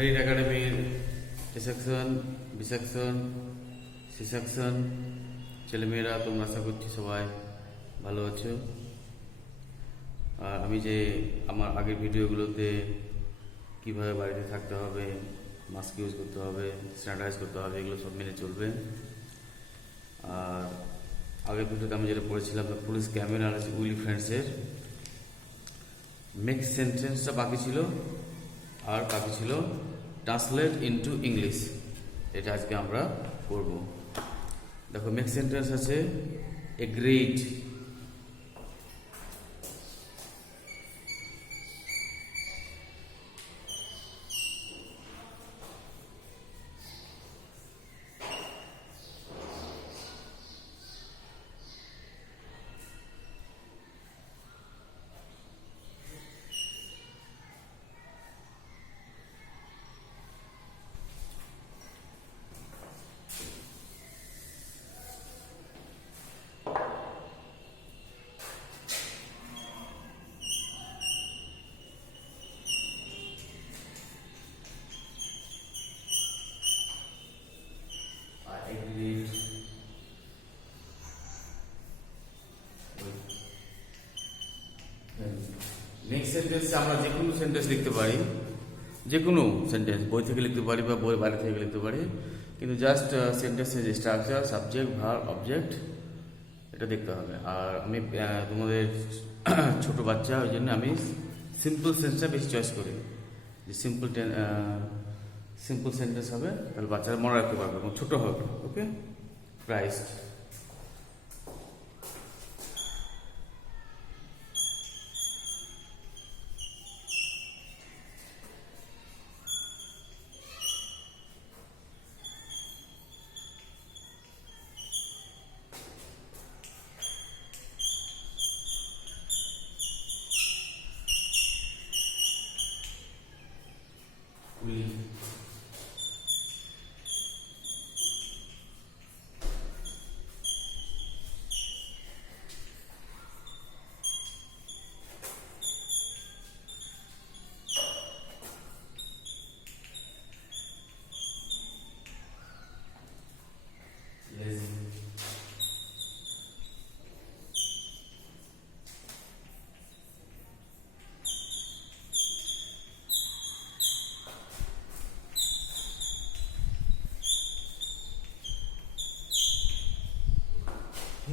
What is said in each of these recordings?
মেরিট একাডেমির A section, B section, C section ছেলেমেয়েরা তোমরা আশা করছি সবাই ভালো আছো। আর আমি যে আমার আগের ভিডিওগুলোতে কিভাবে বাড়িতে থাকতে হবে, মাস্ক ইউজ করতে হবে, স্যানিটাইজ করতে হবে, এগুলো সব মেনে চলবে। আর আগের ভিডিওতে আমি যেটা পড়েছিলাম পুলিশ ক্যামেরা আছে উইলি ফ্রেন্ডসের মেক সেন্টেন্সটা বাকি ছিল, আর বাকি ছিল ট্রান্সলেট ইনটু ইংলিশ। এটা আজকে আমরা করব। দেখো মেক সেন্টেন্স আছে এগ্রিড, নেক্সট সেন্টেন্সে আমরা যে কোনো সেন্টেন্স লিখতে পারি, যে কোনো সেন্টেন্স বই থেকে লিখতে পারি বা বই বাইরে থেকে লিখতে পারি, কিন্তু জাস্ট সেন্টেন্সের যে স্ট্রাকচার, সাবজেক্ট, ভার্ব, অবজেক্ট এটা দেখতে হবে। আর আমি তোমাদের ছোট বাচ্চা, ওই জন্য আমি সিম্পল সেন্টেন্সটা বেশি চয়েস করি, যে সিম্পল সেন্টেন্স হবে, তাহলে বাচ্চারা মনে রাখতে পারবে এবং ছোটো হবে। ওকে, priced.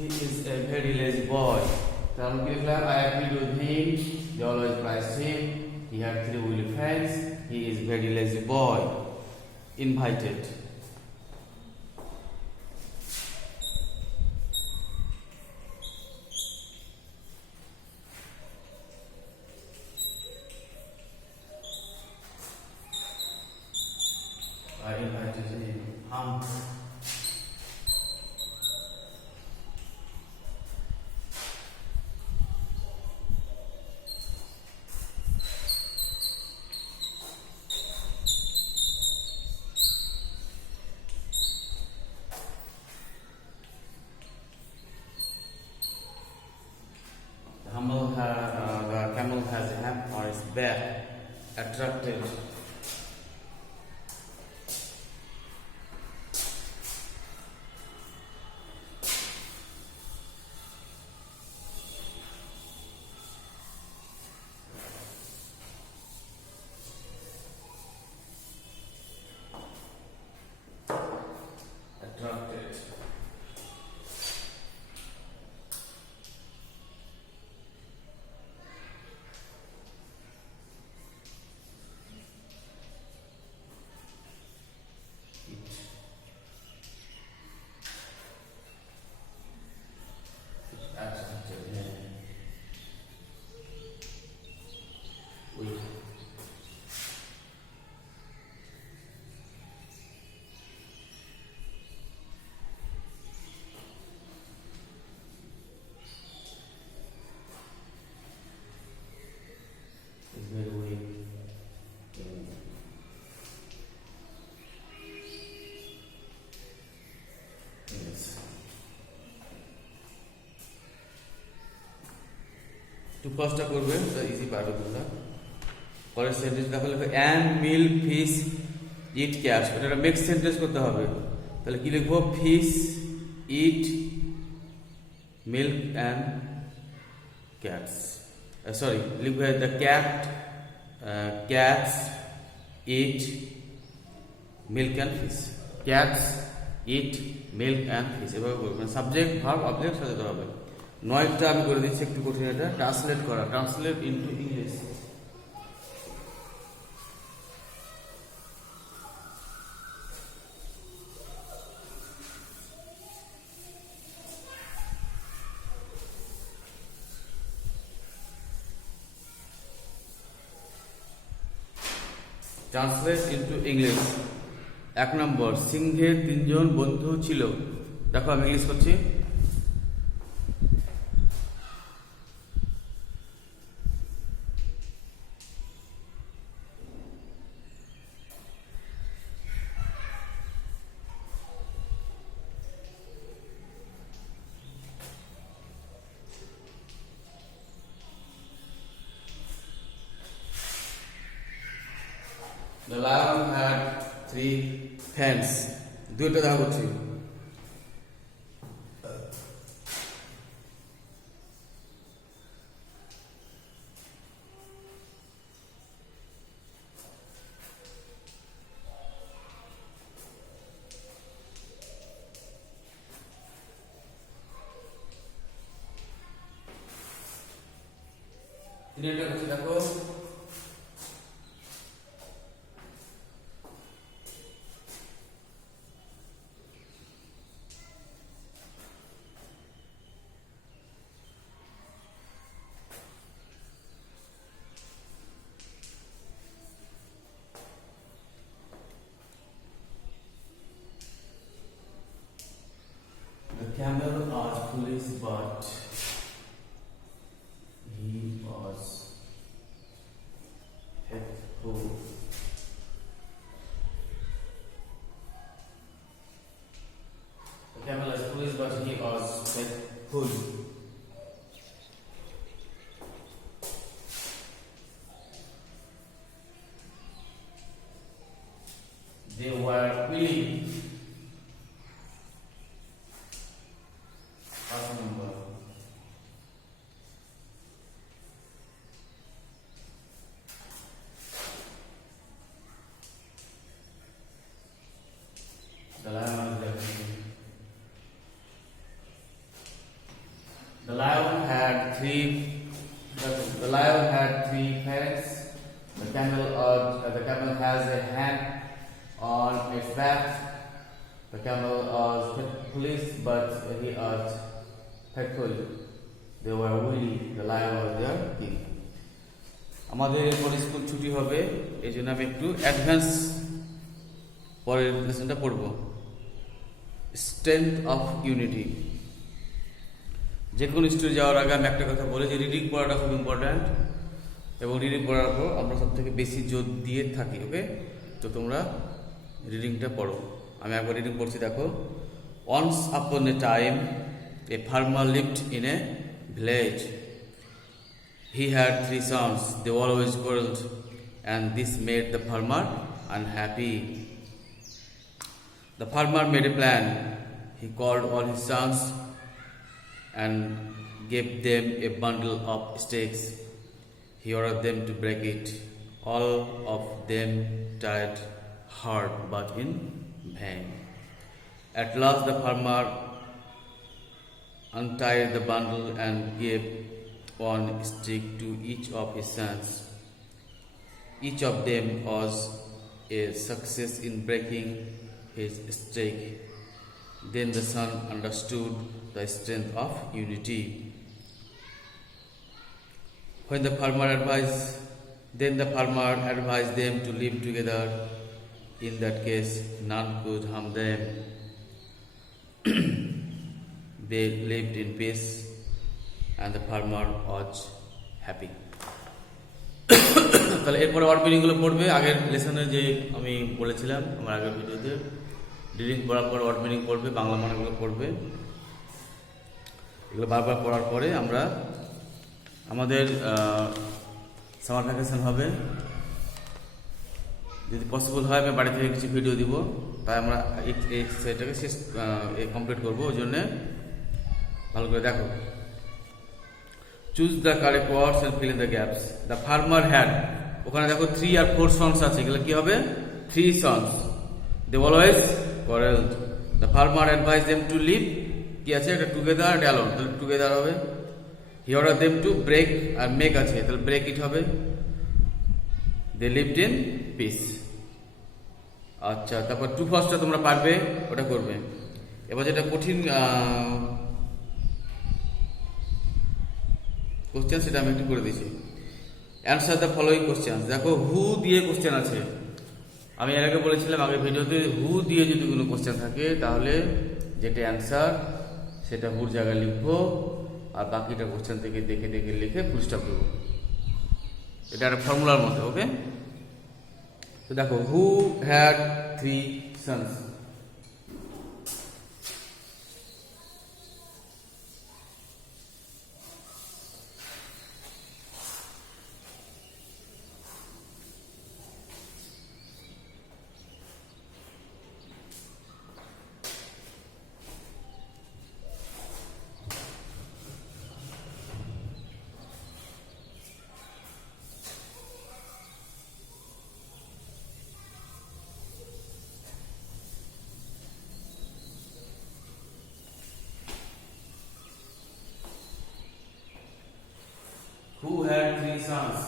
He is a very lazy boy. I agree with him. They always praise him. He had 3 woolly friends. He is very lazy boy. Invited. I invited him. The camel has a hump on its back. Attracted. Attracted. একটু কষ্ট করবেন, ইজি পারবে তোমরা। পরের sentence দেখো লিখো and milk fish eat cats, এটা একটা মিক্স সেন্টেন্স করতে হবে। তাহলে কি লিখবো? Fish eat milk and cats, sorry লিখবো the cats eat milk and fish, cats eat milk and fish, এভাবে বলবো। সাবজেক্ট ভার্ব অবজেক্ট সাজাতে হবে। 9টা আমি করে দিচ্ছি, একটু কঠিন এটা, ট্রান্সলেট করা, translate into English. Translate into English. 1 নম্বর, সিংহের 3 জন বন্ধু ছিল। দেখো আমি ইংলিশ করছি। The lion had 3 fangs. দুইটা দেখা করছি। তিনটা করছি দেখো। The camel was foolish, but he was faithful. The camel is foolish, but he was faithful. They were willing. First number. The lion had three. The lion had 3 fangs. The camel has a hand on its back. The camel was foolish, but he was faithful. They were willing. The lion was their king. আমাদের এরপর স্কুল ছুটি হবে, এই জন্য আমি একটু অ্যাডভান্স পরের লেসনটা পড়ব। Strength of unity. যে কোনো স্কুলে যাওয়ার আগে আমি একটা কথা বলি যে রিডিং পড়াটা খুব ইম্পর্ট্যান্ট, এবং রিডিং পড়ার পর আমরা সব থেকে বেশি জোর দিয়ে থাকি। ওকে, তো তোমরা রিডিংটা পড়ো। আমি একবার রিডিং পড়ছি দেখো। Once upon a time, a farmer lived in a village. He had 3 sons. They always quarreled, and this made the farmer unhappy. The farmer made a plan. He called all his sons and gave them a bundle of sticks. He ordered them to break it. All of them tried hard, but in vain. At last the farmer untied the bundle and gave 1 stick to each of his sons. Each of them was a success in breaking his stick. Then the son understood the strength of unity. When the farmer advised them to live together. In that case, none could harm them. They lived in peace, and the farmer was happy. তাহলে এরপরে word meaning গুলো পড়বে। আগের লেসনে যে আমি বলেছিলাম আমার আগের ভিডিওতে, রিডিং পড়ার পর ওয়ার্ড মিনিং পড়বে, বাংলা মানেগুলো পড়বে। এগুলো বারবার পড়ার পরে আমরা আমাদের সামার ভ্যাকেশন হবে, যদি পসিবল হয় আমি বাড়ি থেকে কিছু ভিডিও দিব, তাই আমরা এই এক্সারসাইজটাকে শেষ কমপ্লিট করবো। ওই জন্যে ভালো করে দেখো। Choose the correct words and fill in the gaps. The farmer had, ওখানে দেখো 3 আর 4 সন্স আছে, এগুলো কি হবে? 3 sons. They always quarreled. The farmer advise them to live, কি আছে? এটা টুগেদার আর অ্যালোন, তাহলে টুগেদার হবে। He order them to break, আর মেক আছে, তাহলে ব্রেক ইট হবে। They lived in peace. আচ্ছা, তারপর টু ফার্স্টটা তোমরা পারবে, ওটা করবে। এবার যেটা কঠিন কোশ্চেন, সেটা আমি একটু করে দিয়েছি। Answer the following question. দেখো হু দিয়ে কোশ্চেন আছে। আমি এর আগে বলেছিলাম আগের ভিডিওতে, হু দিয়ে যদি কোনো কোশ্চেন থাকে তাহলে যেটা অ্যান্সার সেটা হুর জায়গায় লিখবো, আর বাকিটা কোশ্চেন থেকে দেখে দেখে লিখে ফুল স্টপ দেবো। এটা একটা ফর্মুলার মধ্যে, ওকে? তো দেখো, who had 3 sons. Who had 3 sons?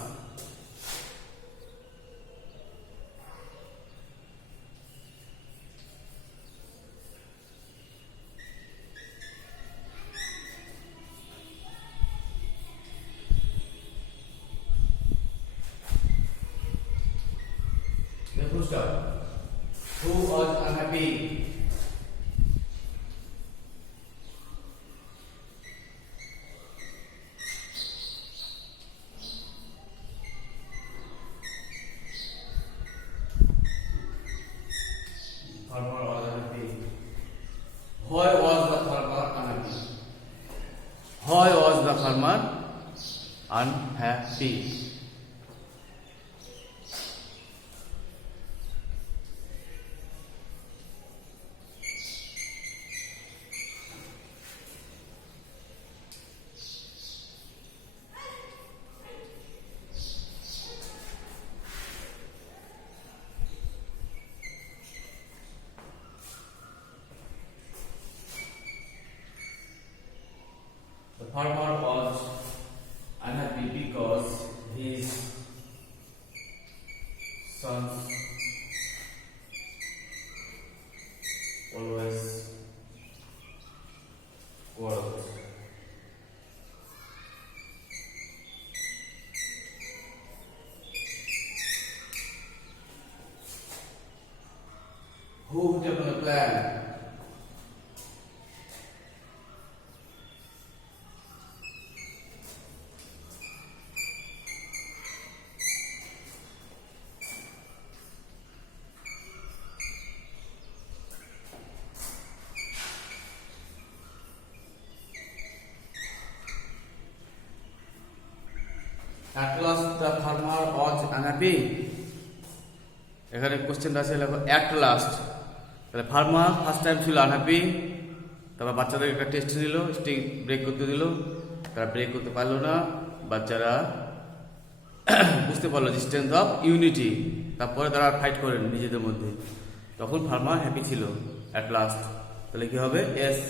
The full stop. Who was unhappy? Farmer was unhappy. Why was the farmer unhappy? Why was the farmer unhappy? The farmer was unhappy because his sons always quarreled. Who developed the plan? At last the farmer was unhappy. এখানে কোশ্চেনটা আছে, লেখো at last। তাহলে farmer first time ছিল আনহ্যাপি, তারপর বাচ্চাদের একটা টেস্ট দিল, স্টিং ব্রেক করতে দিল, তারা ব্রেক করতে পারলো না। বাচ্চারা বুঝতে পারলো যে স্ট্রেংথ অফ ইউনিটি, তারপরে তারা ফাইট করেন নিজেদের মধ্যে, তখন ফার্মার হ্যাপি ছিল অ্যাট লাস্ট। তাহলে কি হবে? এস।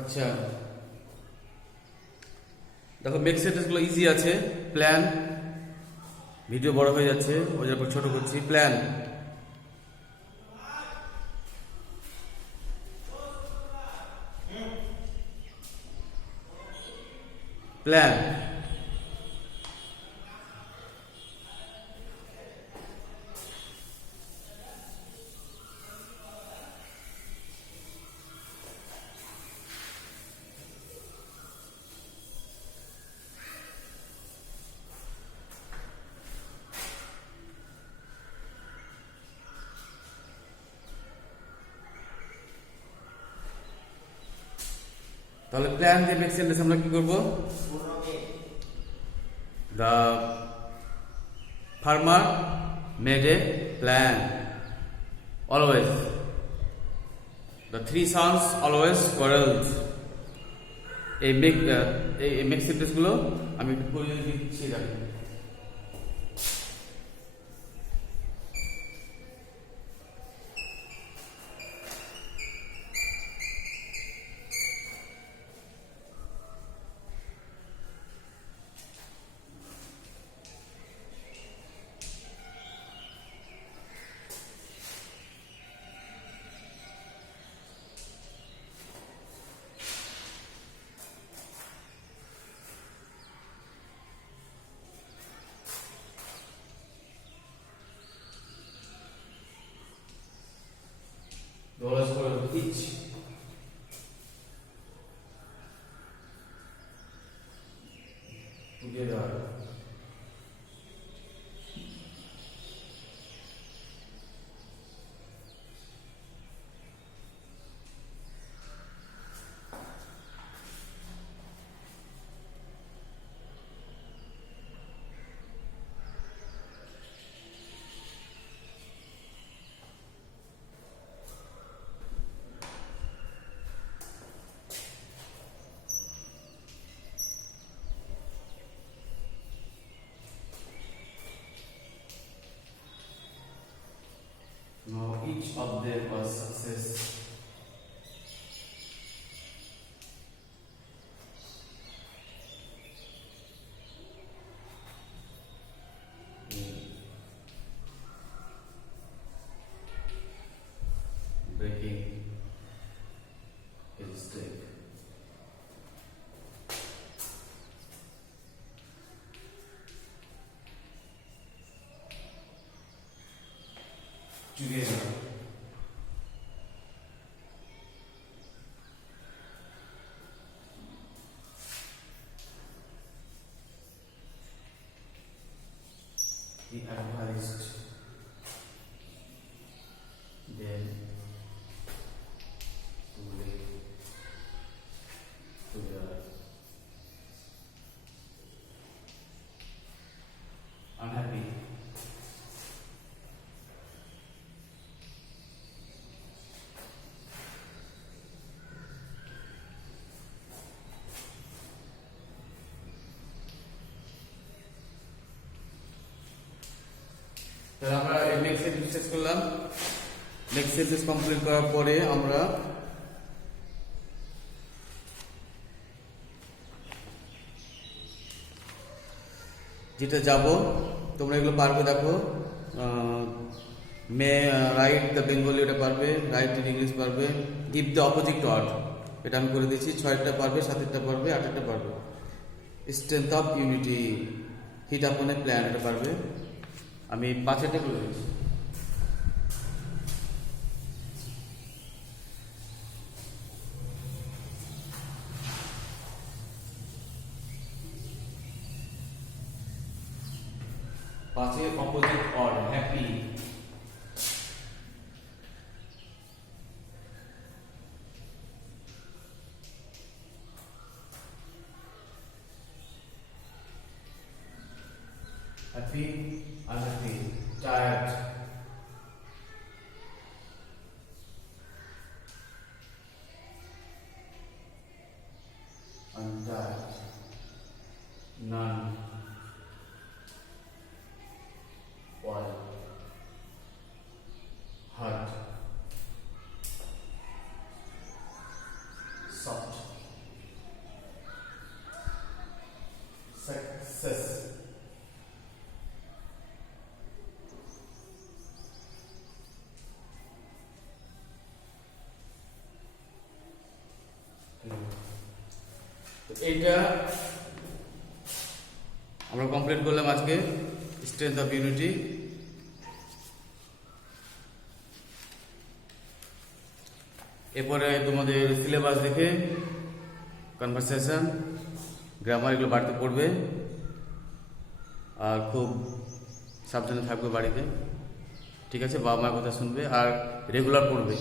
আচ্ছা, দেখো মেক সেন্টেন্সগুলো ইজি আছে। প্ল্যান, ভিডিও বড় হয়ে যাচ্ছে ওই জন্য ছোট করছি। প্ল্যান, প্ল্যান, তাহলে প্ল্যান দিয়ে মেক সেন্টেন্স আমরা কি করব? The farmer made a plan always. The three sons always quarreled। এই মেক সেন্টেন্স গুলো আমি একটু পড়িয়ে দিচ্ছি, দেখেন। Dollars for each. Together. Now each of them was success. Breaking his stake. Together. He advised them to live together. Unhappy. তাহলে আমরা make sentence শেষ করলাম। মেক সেন্টেন্স কমপ্লিট করার পরে আমরা যেটা যাব, তোমরা এগুলো পারবে, দেখো। মে রাইট দ্য বেঙ্গলি, ওটা পারবে। রাইট ইন ইংলিশ পারবে। গিভ দ্য অপোজিট ওয়ার্ড, এটা আমি করে দিচ্ছি। 6টা পারবে, 7টা পারবে, 8টা পারবে। স্ট্রেংথ অফ ইউনিটি, হিট আপন এ প্ল্যান, এটা পারবে। আমি 5টা করে দিচ্ছি। পাঁচের opposite odd, happy. Happy, unhappy, tired. Untired. None. Wild. Hurt. Soft. Success. এইটা আমরা কমপ্লিট করলাম আজকে, স্ট্রেংথ অফ ইউনিটি। এরপরে তোমাদের সিলেবাস দেখে কনভারসেশন, গ্রামার এগুলো বাড়িতে পড়বে, আর খুব সাবধানে থাকবে বাড়িতে, ঠিক আছে? বাবা মার কথা শুনবে আর রেগুলার পড়বে।